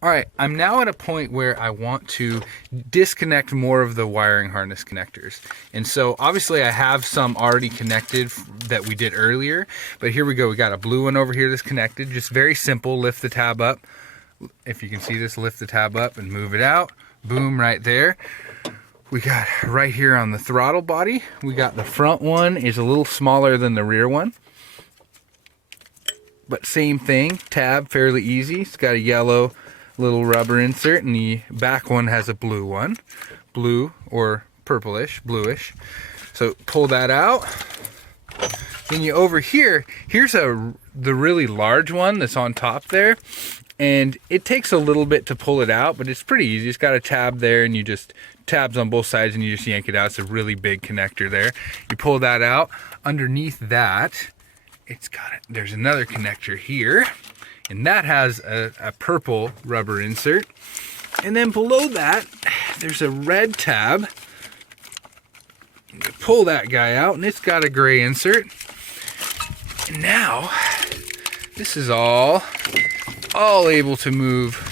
All right, I'm now at a point where I want to disconnect more of the wiring harness connectors. And so obviously I have some already connected that we did earlier, but here we go. We got a blue one over here that's connected. Just very simple, lift the tab up. If you can see this, lift the tab up and move it out. Boom, right there. We got right here on the throttle body, we got the front one is a little smaller than the rear one. But same thing, tab, fairly easy. It's got a yellow little rubber insert, and the back one has a blue one. Blue or purplish, bluish. So pull that out. Then you over here, here's the really large one that's on top there. And it takes a little bit to pull it out, but it's pretty easy. It's got a tab there, and you just tabs on both sides and you just yank it out. It's a really big connector there. You pull that out. Underneath that, there's another connector here, and that has a purple rubber insert. And then below that, there's a red tab. You pull that guy out, and it's got a gray insert. And now, this is all able to move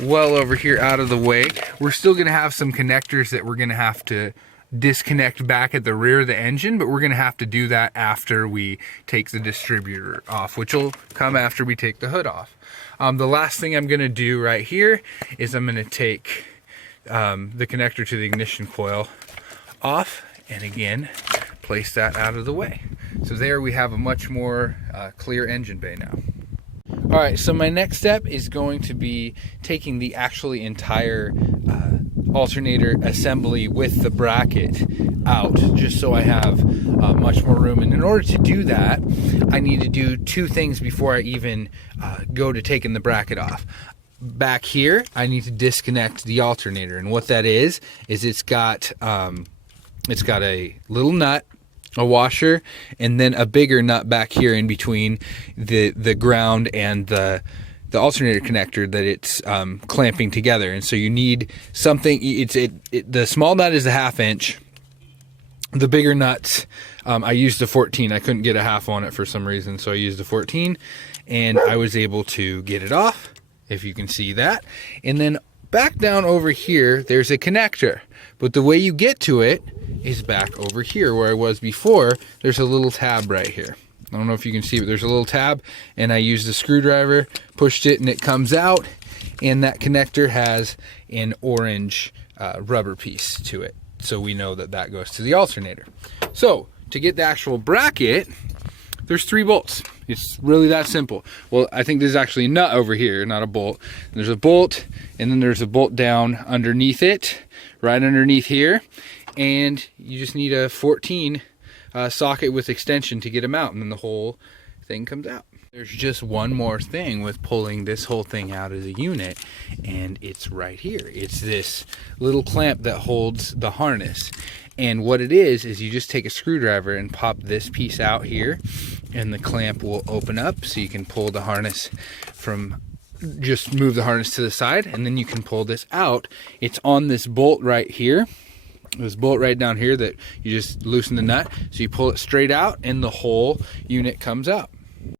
well over here out of the way. We're still going to have some connectors that we're going to have to disconnect back at the rear of the engine, but we're going to have to do that after we take the distributor off, which will come after we take the hood off. The last thing I'm going to do right here is I'm going to take the connector to the ignition coil off, and again place that out of the way. So there we have a much more clear engine bay now. All right, so my next step is going to be taking the actually entire alternator assembly with the bracket out, just so I have much more room. And in order to do that, I need to do two things before I even go to taking the bracket off. Back here, I need to disconnect the alternator, and what that is it's got a little nut, a washer, and then a bigger nut back here in between the ground and the alternator connector that it's clamping together. And so you need something. The small nut is a 1/2 inch. The bigger nuts, I used a 14. I couldn't get a half on it for some reason, so I used a 14, and I was able to get it off, if you can see that. And then back down over here, there's a connector, but the way you get to it is back over here where I was before. There's a little tab right here. I don't know if you can see, but there's a little tab, and I used a screwdriver, pushed it, and it comes out, and that connector has an orange rubber piece to it. So we know that that goes to the alternator. So to get the actual bracket, there's 3 bolts. It's really that simple. Well, I think there's actually a nut over here, not a bolt. And there's a bolt, and then there's a bolt down underneath it, right underneath here. And you just need a 14 socket with extension to get them out, and then the whole thing comes out. There's just one more thing with pulling this whole thing out of the unit, and it's right here. It's this little clamp that holds the harness. And what it is you just take a screwdriver and pop this piece out here, and the clamp will open up so you can pull the harness from, just move the harness to the side, and then you can pull this out. It's on this bolt right here. This bolt right down here that you just loosen the nut, so you pull it straight out and the whole unit comes out.